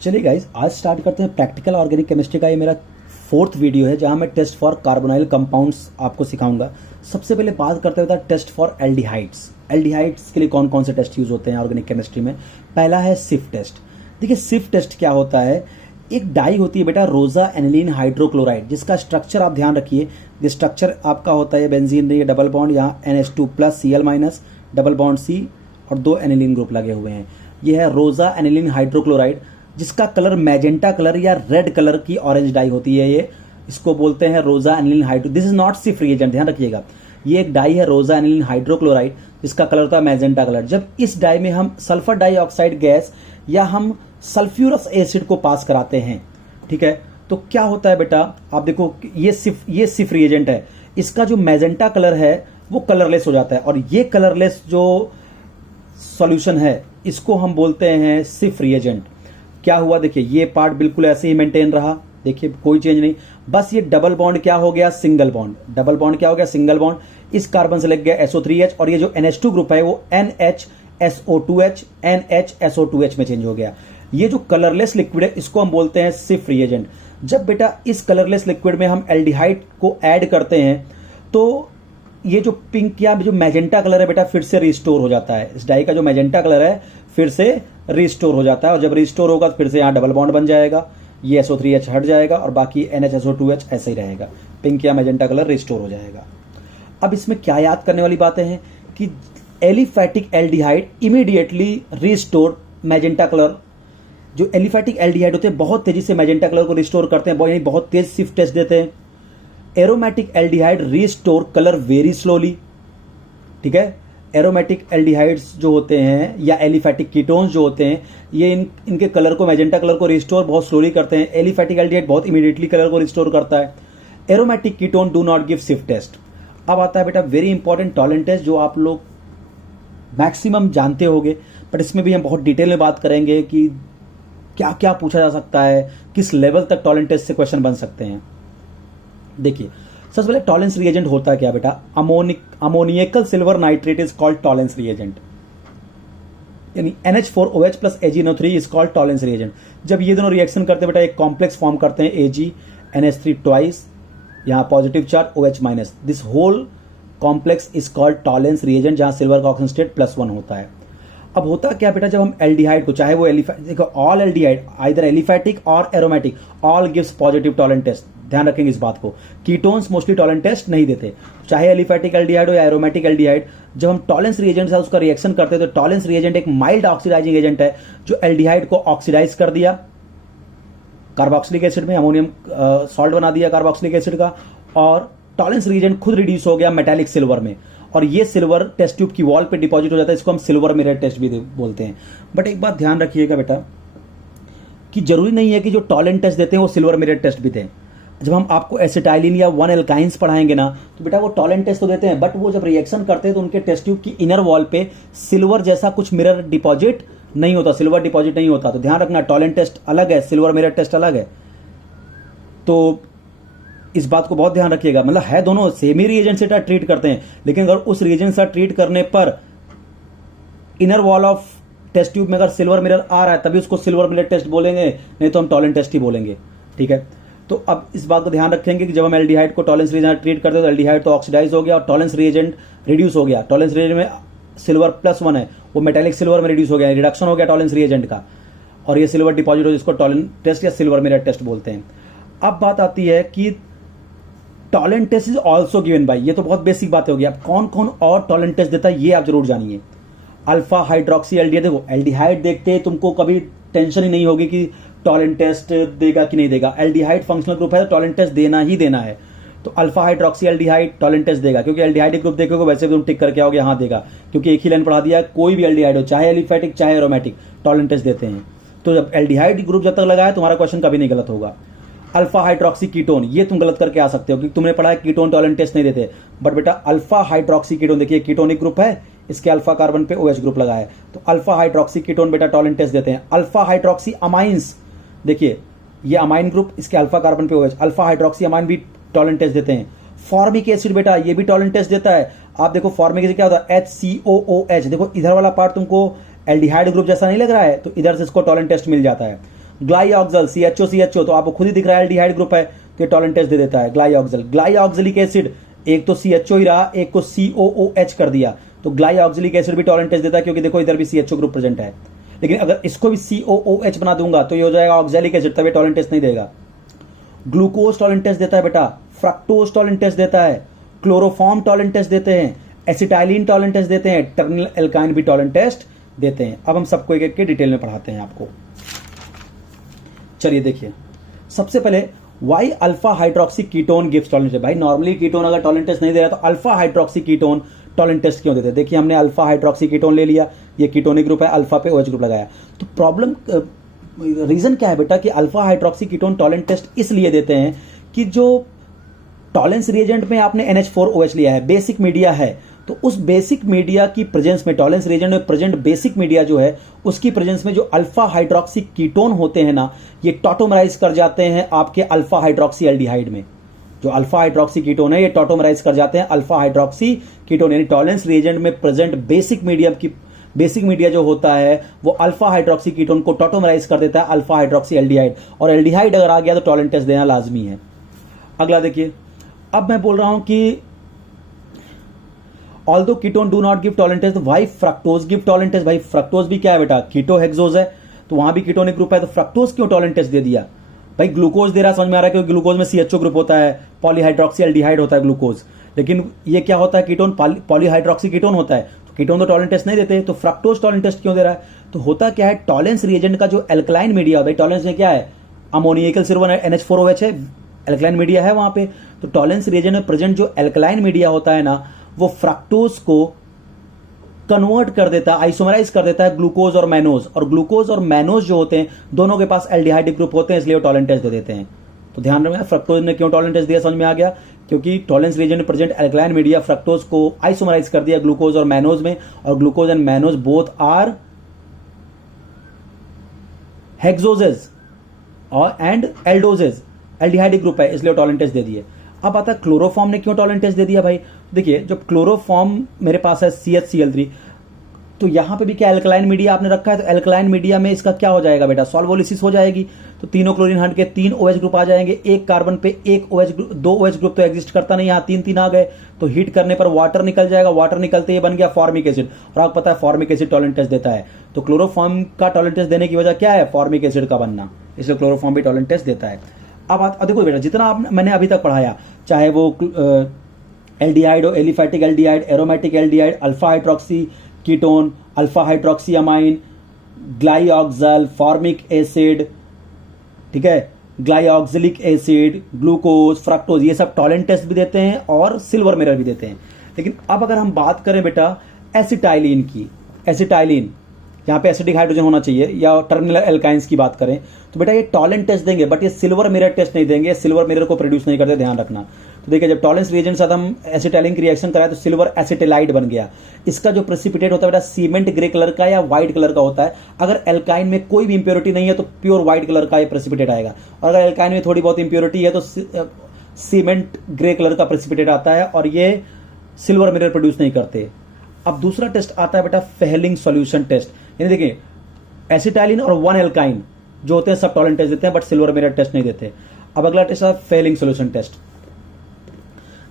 चलिए गाइज, आज स्टार्ट करते हैं प्रैक्टिकल ऑर्गेनिक केमिस्ट्री का। ये मेरा 4th वीडियो है जहां मैं टेस्ट फॉर कार्बोनाइल कंपाउंड्स आपको सिखाऊंगा। सबसे पहले बात करते हुए टेस्ट फॉर एल्डिहाइड्स। एल्डिहाइड्स के लिए कौन कौन से टेस्ट यूज होते हैं ऑर्गेनिक केमिस्ट्री में। पहला है सिफ टेस्ट। देखिए सिफ टेस्ट क्या होता है, एक डाई होती है बेटा रोजा एनिलीन हाइड्रोक्लोराइड, जिसका स्ट्रक्चर आप ध्यान रखिए। ये स्ट्रक्चर आपका होता है बेंजीन, ये डबल बॉन्ड, यहाँ NH2+ Cl- double bond C और 2 एनिलीन ग्रुप लगे हुए हैं। ये है रोजा एनिलीन हाइड्रोक्लोराइड, जिसका कलर मैजेंटा कलर या रेड कलर की ऑरेंज डाई होती है। ये इसको बोलते हैं रोजा aniline hydro. This is not सिफ रिएजेंट, ध्यान रखिएगा। ये एक डाई है रोजा एनिलीन हाइड्रोक्लोराइड, जिसका कलर होता है मैजेंटा कलर। जब इस डाई में हम सल्फर डाइऑक्साइड गैस या हम सल्फ्यूरस एसिड को पास कराते हैं, ठीक है, तो क्या होता है बेटा, आप देखो ये सिफ रिएजेंट है। इसका जो मैजेंटा कलर है वो कलरलेस हो जाता है, और ये कलरलेस जो सॉल्यूशन है इसको हम बोलते हैं सिफ रिएजेंट। क्या हुआ, देखिए ये पार्ट बिल्कुल ऐसे ही मेंटेन रहा, देखिए कोई चेंज नहीं। बस ये डबल बॉन्ड क्या हो गया, सिंगल बॉन्ड। डबल बॉन्ड क्या हो गया, सिंगल बॉन्ड। इस कार्बन से लग गया SO3H, और ये जो NH2 ग्रुप है वो NHSO2H NHSO2H में चेंज हो गया। ये जो कलरलेस लिक्विड है इसको हम बोलते हैं सिफ रिएजेंट। जब बेटा इस कलरलेस लिक्विड में हम एल्डिहाइड को ऐड करते हैं तो ये जो पिंक या जो मैजेंटा कलर है बेटा फिर से रिस्टोर हो जाता है। इस डाई का जो मैजेंटा कलर है फिर से रिस्टोर हो जाता है, और जब रिस्टोर होगा तो फिर से यहाँ डबल बॉन्ड बन जाएगा, ये SO3H हट जाएगा और बाकी NHSO2H ऐसे ही रहेगा। पिंक या मैजेंटा कलर रिस्टोर हो जाएगा। अब इसमें क्या याद करने वाली बातें हैं कि aliphatic aldehyde immediately restore magenta colour. जो एलिफैटिक एल्डिहाइड होते हैं बहुत तेजी से मैजेंटा कलर को रिस्टोर करते हैं, यानी बहुत तेज सिफ टेस्ट देते हैं। Aromatic aldehyde restore colour very slowly, ठीक है। एरोमेटिक एल्डिहाइड्स जो होते हैं या एलिफैटिक कीटोन्स जो होते हैं ये इनके कलर को, मैजेंटा कलर को रिस्टोर बहुत स्लोली करते हैं। एलिफैटिक एल्डिहाइड बहुत इमीडिएटली कलर को रिस्टोर करता है। Aromatic ketone do not give सिफ टेस्ट। अब आता है बेटा वेरी इंपॉर्टेंट टॉलेंट टेस्ट, जो आप लोग मैक्सिमम जानते होंगे, बट इसमें भी हम बहुत डिटेल में बात करेंगे कि क्या क्या पूछा जा सकता है, किस लेवल तक टॉलेंट टेस्ट से क्वेश्चन बन सकते हैं। देखिए सबसे पहले टॉलेंस रिएजेंट होता है क्या बेटा, ammoniacal silver nitrate is called Tollens reagent, यानी NH4OH plus AgNO3 is called Tollens reagent. जब ये दोनों रिएक्शन करते हैं बेटा एक कॉम्प्लेक्स फॉर्म करते हैं AgNH3 ट्वाइस, यहां positive charge OH-, this whole complex is called Tollens reagent, जहां सिल्वर का ऑक्सीजन स्टेट +1 होता है। अब होता क्या बेटा, जब हम एल्डिहाइड को, चाहे वो देखो ऑल एल्डिहाइड आइदर एलिफैटिक और aromatic, all gives positive Tollens test. ध्यान रखेंगे इस बात को। कीटोन्स मोस्टली टॉलेंट टेस्ट नहीं देते, चाहे एलिफैटिक एल्डिहाइड हो या एरोमेटिक एल्डिहाइड। जब हम टॉलेंस रिएजेंट से उसका रिएक्शन करते हैं तो टॉलेंस रिएजेंट एक माइल्ड ऑक्सीडाइजिंग एजेंट है जो एल्डिहाइड को ऑक्सीडाइज कर दिया कार्बोक्सिलिक एसिड में, अमोनियम सॉल्ट बना दिया कार्बोक्सिलिक एसिड का, और टॉलेंस रिएजेंट खुद रिड्यूस हो गया मेटालिक सिल्वर में, और ये सिल्वर टेस्ट ट्यूब की वॉल पे डिपॉजिट हो जाता है। इसको हम सिल्वर मिरर टेस्ट भी बोलते हैं। बट एक बात ध्यान रखिएगा बेटा कि जरूरी नहीं है कि जो टॉलेंट टेस्ट देते हैं वो सिल्वर मिरर टेस्ट भी दें। जब हम आपको एसिटाइलिन या 1 एल्काइंस पढ़ाएंगे ना तो बेटा वो टॉलेंट टेस्ट तो देते हैं, बट वो जब रिएक्शन करते हैं तो उनके टेस्ट ट्यूब की इनर वॉल पे सिल्वर जैसा कुछ मिरर डिपॉजिट नहीं होता, सिल्वर डिपॉजिट नहीं होता। तो ध्यान रखना, टॉलेंट टेस्ट अलग है, सिल्वर मिरर टेस्ट अलग है। तो इस बात को बहुत ध्यान रखिएगा, मतलब है दोनों सेम ही रिएजेंट से ट्रीट करते हैं, लेकिन अगर उस रिएजेंट से ट्रीट करने पर inner wall of test tube में अगर सिल्वर मिरर आ रहा है तभी उसको सिल्वर मिरर टेस्ट बोलेंगे, नहीं तो हम टॉलेंट टेस्ट ही बोलेंगे, ठीक है। तो अब इस बात को ध्यान रखेंगे कि जब हम एल्डिहाइड को टॉलेंस रिएजेंट ट्रीट करते हैं तो एल्डिहाइड तो ऑक्सीडाइज हो गया और टॉलेंस रिएजेंट रिड्यूस हो गया। टॉलेंस रिएजेंट में सिल्वर +1 है, वो मेटालिक सिल्वर में रिड्यूस हो गया, रिडक्शन हो गया टॉलेंस रिएजेंट का, और ये सिल्वर डिपॉजिट हो जिसको टॉलेंट टेस्ट या सिल्वर मिरर टेस्ट बोलते हैं। अब बात आती है कि Tollens test is also given by, ये तो बहुत बेसिक बातें होगी। अब कौन कौन और टॉलेंट टेस्ट देता है ये आप जरूर जानिए। अल्फा हाइड्रोक्सी एल्डिहाइड, देखो एल्डिहाइड देखते हैं तुमको कभी टेंशन ही नहीं होगी कि टॉलेंट टेस्ट देगा कि नहीं देगा। एल्डिहाइड फंक्शनल ग्रुप है तो टॉलेंट टेस्ट देना ही देना है। तो alpha hydroxy aldehyde Tollens test देगा, क्योंकि एल्डिहाइड ग्रुप देखोगे वैसे भी तुम टिक करके आओगे हाँ देगा, क्योंकि एक ही लाइन पढ़ा दिया। कोई भी एल्डिहाइड हो, चाहे एलिफैटिक चाहे एरोमेटिक, टॉलेंट टेस्ट देते हैं। तो जब एल्डिहाइड ग्रुप जब तक लगाया तुम्हारा क्वेश्चन कभी नहीं गलत होगा। अल्फा हाइड्रोक्सी कीटोन, ये तुम गलत करके आ सकते हो क्योंकि तुमने पढ़ा है कीटोन टॉलेंट टेस्ट नहीं देते, बट बेटा अल्फा हाइड्रोक्सी कीटोन, देखिए कीटोनिक ग्रुप है, इसके अल्फा कार्बन पे OH ग्रुप लगा है, तो अल्फा हाइड्रोक्सी कीटोन बेटा टॉलेंट टेस्ट देते हैं। अल्फा हाइड्रोक्सी अमाइंस, देखिए ये अमाइन ग्रुप, इसके अल्फा कार्बन पे OH, अल्फा हाइड्रोक्सी अमाइन भी टॉलेंट टेस्ट देते हैं। फॉर्मिक एसिड बेटा ये भी टॉलेंट टेस्ट देता है। आप देखो फॉर्मिक एसिड क्या होता है, HCOOH, देखो इधर वाला पार्ट तुमको एल्डिहाइड ग्रुप जैसा नहीं लग रहा है, तो इधर से इसको टॉलेंट टेस्ट मिल जाता है। ग्लाइऑक्सल CHO तो आपको खुद ही दिख रहा है एल्डिहाइड ग्रुप है, तो ये टॉलन टेस्ट दे देता है। ग्लाइऑक्सल, ग्लाइऑक्सिलिक एसिड, एक तो CHO ही रहा, एक को COOH कर दिया, तो ग्लाइऑक्सिलिक एसिड भी टॉलन टेस्ट देता है, क्योंकि देखो इधर भी CHO ग्रुप प्रेजेंट है। लेकिन अगर इसको भी COOH बना दूंगा तो ये हो जाएगा ऑक्सैलिक एसिड, तब ये टॉलन टेस्ट नहीं देगा। ग्लूकोज टॉलन टेस्ट देता है बेटा, फ्रक्टोज टॉलन टेस्ट देता है, क्लोरोफॉर्म टॉलन टेस्ट देते हैं, एसिटाइलिन टॉलन टेस्ट देते हैं, टर्मिनल एल्काइन भी टॉलन टेस्ट देते हैं। अब हम सबको एक एक के डिटेल में पढ़ाते हैं आपको। चलिए देखिए, सबसे पहले why alpha hydroxy ketone gives Tollens test. भाई नॉर्मली कीटोन अगर टॉलन टेस्ट नहीं दे रहा तो alpha hydroxy ketone Tollens test क्यों देते हैं? देखिए हमने अल्फा हाइड्रोक्सी कीटोन ले लिया, ये कीटोनिक ग्रुप है, अल्फा पे OH ग्रुप लगाया। तो प्रॉब्लम रीजन क्या है बेटा कि alpha hydroxy ketone Tollens test इसलिए देते हैं कि जो टॉलेंस रिएजेंट में आपने NH4OH लिया है, बेसिक मीडिया है, तो उस बेसिक मीडिया की प्रेजेंस में, टॉलेंस रिएजेंट में प्रेजेंट बेसिक मीडिया जो है उसकी प्रेजेंस में जो अल्फा हाइड्रोक्सी कीटोन होते हैं ना, ये टॉटोमराइज कर जाते हैं आपके अल्फा हाइड्रोक्सी एल्डिहाइड में। जो अल्फा हाइड्रोक्सी कीटोन है ये टॉटोमराइज कर जाते हैं अल्फा हाइड्रोक्सी कीटोन, यानी टॉलेंस रिएजेंट में प्रेजेंट बेसिक मीडिया जो होता है वो अल्फा हाइड्रोक्सी कीटोन को टॉटोमराइज कर देता है अल्फा हाइड्रोक्सी एल्डिहाइड, और एल्डिहाइड अगर आ गया तो टॉलन टेस्ट देना लाजमी है। अगला देखिए, अब मैं बोल रहा हूं कि although ketone do not give Tollen test, why fructose give Tollen test. भाई फ्रक्टोज भी क्या है बेटा, कीटोहेक्सोज है, तो वहां भी कीटोनिक ग्रुप है, तो फ्रक्टोज क्यों टॉलन टेस्ट दे दिया? भाई ग्लूकोज दे रहा, समझ में आ रहा है, क्योंकि ग्लूकोज में CHO ग्रुप होता है, पॉलीहाइड्रोक्सी एल्डिहाइड होता है ग्लूकोज, लेकिन ये क्या होता है कीटोन, पॉलीहाइड्रोक्सी कीटोन होता है, तो कीटोन तो टॉलन टेस्ट नहीं देते, तो फ्रक्टोज टॉलन टेस्ट क्यों दे रहा है? तो होता क्या है, टॉलेंस रिएजेंट का जो एल्कलाइन मीडिया, भाई टॉलेंस में क्या है, अमोनियकल सिल्वर NH4OH है, एल्कलाइन मीडिया है वहां पे, तो टॉलेंस रिएजेंट में प्रेजेंट जो एल्कलाइन मीडिया होता है ना, वो फ्रक्टोज को कन्वर्ट कर देता है, आइसोमराइज कर देता है ग्लूकोज और मैनोज, और ग्लूकोज और मैनोज जो होते हैं दोनों के पास एल्डिहाइड ग्रुप होते हैं, इसलिए वो टॉलन टेस्ट दे देते हैं। तो ध्यान रखना, फ्रक्टोज ने क्यों टॉलन टेस्ट दिया, समझ में आ गया, क्योंकि टॉलेंस रीजन में प्रेजेंट एल्कलाइन मीडिया फ्रक्टोज को आइसोमराइज कर दिया ग्लूकोज और मैनोज में, और glucose and mannose both are hexoses और एंड एल्डोजेज, एल्डिहाइड ग्रुप है, इसलिए टॉलन टेस्ट दे दिए। अब आता है क्लोरोफॉर्म ने क्यों टॉलन टेस्ट दे दिया? भाई देखिए, जो क्लोरोफॉर्म मेरे पास है CHCl3, तो यहां पे भी क्या एल्कलाइन मीडिया आपने रखा है, तो एल्कलाइन मीडिया में इसका क्या हो जाएगा बेटा, सॉल्वोलिसिस हो जाएगी, तो तीनों क्लोरीन हट के 3 OH ग्रुप आ जाएंगे, एक कार्बन पे एक OH ग्रुप, 2 OH ग्रुप तो एग्जिस्ट करता नहीं, यहाँ 3 आ गए, तो हीट करने पर वाटर निकल जाएगा, वाटर निकलते ही बन गया फॉर्मिक एसिड, और आपको पता है फॉर्मिक एसिड टॉलन टेस्ट देता है, तो क्लोरोफॉर्म का टॉलन टेस्ट देने की वजह क्या है, फॉर्मिक एसिड का बनना, इसलिए क्लोरोफॉर्म भी टॉलन टेस्ट देता है। अब देखो बेटा, जितना मैंने अभी तक पढ़ाया, चाहे वो एल्डिहाइड हो, aliphatic aldehyde, aromatic aldehyde, alpha hydroxy ketone, alpha hydroxy amine, glyoxal, formic acid, ठीक है, ग्लाइऑक्सिलिक एसिड, ग्लूकोज, फ्रक्टोज, ये सब टॉलन टेस्ट भी देते हैं और सिल्वर मिरर भी देते हैं। लेकिन अब अगर हम बात करें बेटा एसिटाइलिन की, एसिटाइलिन यहाँ पे एसिडिक हाइड्रोजन होना चाहिए, या टर्मिनल एल्काइंस की बात करें, तो बेटा ये टॉलन टेस्ट देंगे, बट ये सिल्वर मिरर टेस्ट नहीं देंगे, सिल्वर मिरर को प्रोड्यूस नहीं करते, ध्यान रखना। तो देखिए, जब टॉलेंस रिएजेंट के साथ हम एसिटाइलिन की रिएक्शन कराए तो सिल्वर एसिटेलाइड बन गया। इसका जो प्रेसिपिटेट होता है बेटा सीमेंट ग्रे कलर का या व्हाइट कलर का होता है। अगर एल्काइन में कोई भी इंप्योरिटी नहीं है तो प्योर व्हाइट कलर का ये प्रेसिपिटेट आएगा, और अगर एल्काइन में थोड़ी बहुत इंप्योरिटी है तो सीमेंट ग्रे कलर का प्रेसिपिटेट आता है, और ये सिल्वर मिरर प्रोड्यूस नहीं करते। अब दूसरा टेस्ट आता है बेटा फेहलिंग सॉल्यूशन टेस्ट, यानी देखिए एसिटाइलिन और 1 एल्काइन जो होते हैं सब टॉलन टेस्ट देते हैं, बट सिल्वर मिरर टेस्ट नहीं देते। अब अगला टेस्ट है फेलिंग सोल्यूशन टेस्ट।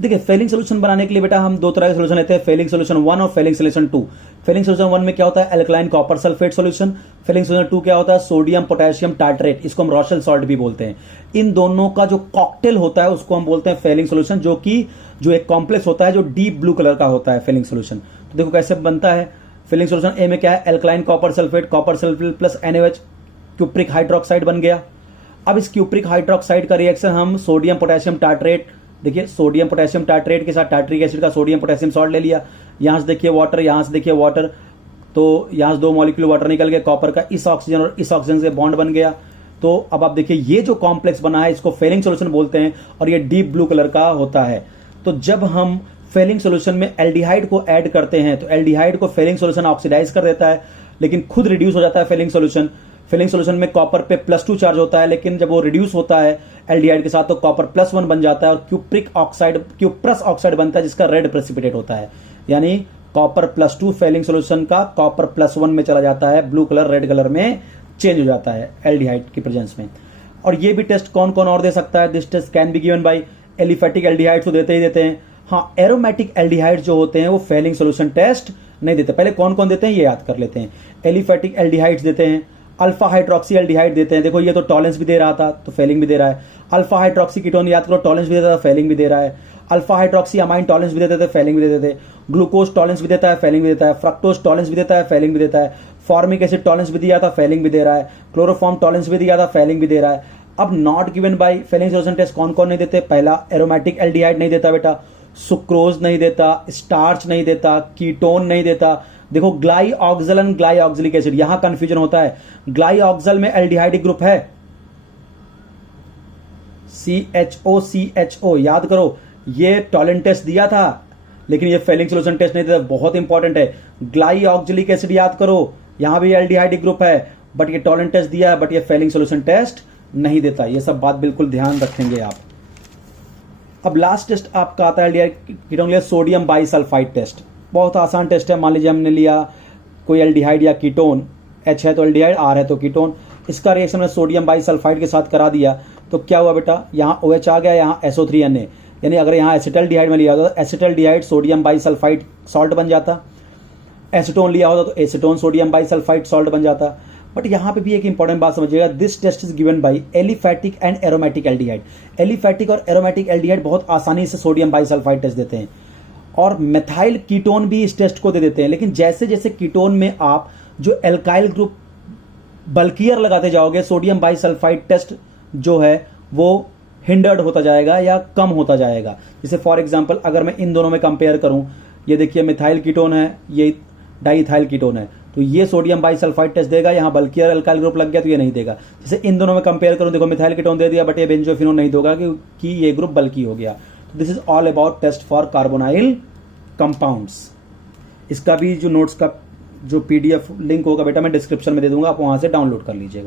देखिए फेलिंग सोल्यूशन बनाने के लिए बेटा हम दो तरह के सोल्यूशन लेते हैं, फेलिंग सोल्यूशन 1 और फेलिंग सोल्यूशन 2। फेलिंग सोल्यूशन 1 में क्या होता है, alkaline copper sulphate solution. Fehling solution 2 क्या होता है, सोडियम पोटेशियम टार्ट्रेट, इसको हम रॉशल सॉल्ट भी बोलते हैं। इन दोनों का जो कॉकटेल होता है उसको हम बोलते हैं फेलिंग सोल्यूशन, जो एक कॉम्प्लेक्स होता है जो डीप ब्लू कलर का होता है फेलिंग सोल्यूशन। तो देखो कैसे बनता है फेलिंग सोल्यूशन। ए में क्या है, alkaline copper sulphate plus NaOH, cupric hydroxide बन गया। अब इस क्यूप्रिक हाइड्रोक्साइड का रिएक्शन हम सोडियम पोटेशियम टार्ट्रेट, देखिए सोडियम पोटेशियम टार्ट्रेट के साथ टार्ट्रिक एसिड का सोडियम पोटेशियम सॉल्ट ले लिया। यहां से देखिए वाटर, यहां से देखिए वाटर, तो यहां से 2 मॉलिक्यूल वाटर निकल गया, कॉपर का इस ऑक्सीजन और इस ऑक्सीजन से बॉन्ड बन गया। तो अब आप देखिए ये जो कॉम्प्लेक्स बना है इसको फेलिंग सोल्यूशन बोलते हैं, और ये डीप ब्लू कलर का होता है। तो जब हम फेलिंग सोल्यूशन में एल्डिहाइड को ऐड करते हैं तो एल्डिहाइड को फेलिंग सोल्यूशन ऑक्सीडाइज कर देता है, लेकिन खुद रिड्यूस हो जाता है फेलिंग सोल्यूशन। फेलिंग सोल्यूशन में कॉपर पे +2 चार्ज होता है, लेकिन जब वो रिड्यूस होता है एल्डिहाइड के साथ तो कॉपर +1 बन जाता है, और क्यूप्रस ऑक्साइड बनता है जिसका रेड प्रेसिपिटेट होता है। यानी कॉपर +2 फेलिंग सोल्यूशन का कॉपर +1 में चला जाता है, ब्लू कलर रेड कलर में चेंज हो जाता है एल्डिहाइड की प्रेजेंस में। और ये भी टेस्ट कौन कौन और दे सकता है, this test can be given by aliphatic aldehydes, तो देते ही देते हैं। हाँ, एरोमेटिक एल्डिहाइड जो होते हैं वो फेलिंग सोल्यूशन टेस्ट नहीं देते। पहले कौन कौन देते हैं ये याद कर लेते हैं। एलिफेटिक एल्डिहाइड्स देते हैं, अल्फा हाइड्रोक्सी एल्डिहाइड देते हैं, देखो ये तो टॉलेंस भी दे रहा था तो फेलिंग भी दे रहा है। अल्फा हाइड्रोक्सी कीटोन याद करो, टॉलेंस भी देता था, फेलिंग भी दे रहा है। अल्फा हाइड्रोक्सी अमाइन टॉलेंस भी देते थे, फेलिंग भी देते थे। ग्लूकोज टॉलेंस भी देता है, फेलिंग भी देता है। फ्रक्टोज टॉलेंस भी देता है, फेलिंग भी देता है। फॉर्मिक एसिड टॉलेंस भी दिया था, फेलिंग भी दे रहा है। क्लोरोफॉर्म टॉलेंस भी दिया था, फेलिंग भी दे रहा है। अब not given by Fehling solution test कौन कौन नहीं देते, पहला एरोमेटिक एल्डिहाइड नहीं देता बेटा, सुक्रोज नहीं देता, स्टार्च नहीं देता, कीटोन नहीं देता। देखो ग्लाइऑक्सल एंड ग्लाइऑक्सिलिक एसिड, यहां कंफ्यूजन होता है। ग्लाइऑक्सल में एल्डिहाइडिक ग्रुप है CHO, याद करो ये टॉलेंट टेस्ट दिया था लेकिन ये फेलिंग सोल्यूशन टेस्ट नहीं देता, बहुत इंपॉर्टेंट है। ग्लाइऑक्सिलिक एसिड याद करो, यहां भी एल्डिहाइडिक ग्रुप है बट ये टॉलेंट टेस्ट दिया है बट ये फेलिंग सोल्यूशन टेस्ट नहीं देता। ये सब बात बिल्कुल ध्यान रखेंगे आप। अब लास्ट टेस्ट आपका आता है कीटोन सोडियम बाइसल्फाइड टेस्ट। बहुत आसान टेस्ट है। मान लीजिए हमने लिया कोई एल्डिहाइड या कीटोन, H है तो एल्डिहाइड, R है तो कीटोन, इसका रिएक्शन में सोडियम बाइसल्फाइड के साथ करा दिया तो क्या हुआ बेटा, यहाँ OH आ गया, यहाँ SO3Na, यानी अगर यहाँ एसिटल्डिहाइड में लिया होता तो एसिटल्डिहाइड सोडियम बाइसल्फाइड सॉल्ट बन जाता। एसीटोन लिया होता तो एसीटोन सोडियम बाइसल्फाइड सॉल्ट बन जाता। बट यहाँ पे भी एक इंपॉर्टेंट बात समझिएगा, this test is given by aliphatic and aromatic aldehyde. Aliphatic और एरोमेटिक एल्डिहाइड बहुत आसानी से सोडियम बाइसल्फाइड टेस्ट देते हैं और मेथाइल कीटोन भी इस टेस्ट को दे देते हैं। लेकिन जैसे जैसे कीटोन में आप जो एल्काइल ग्रुप बल्कियर लगाते जाओगे, सोडियम बाइसल्फाइड टेस्ट जो है वो हिंडर्ड होता जाएगा या कम होता जाएगा। जैसे फॉर एग्जांपल अगर मैं इन दोनों में कंपेयर करूं, ये देखिए मिथाइल कीटोन है, ये डाइथाइल कीटोन है, तो ये सोडियम बाइसल्फाइड टेस्ट देगा, यहाँ बल्कियर अल्काइल ग्रुप लग गया तो ये नहीं देगा। जैसे इन दोनों में कंपेयर करूं, देखो मिथाइल कीटोन दे दिया बट ये बेंजोफिनोन नहीं देगा क्योंकि ये ग्रुप बल्की हो गया। तो this is all about test for carbonyl compounds. इसका भी जो नोट्स का जो PDF लिंक होगा बेटा मैं डिस्क्रिप्शन में दे दूंगा, आप वहां से डाउनलोड कर लीजिएगा।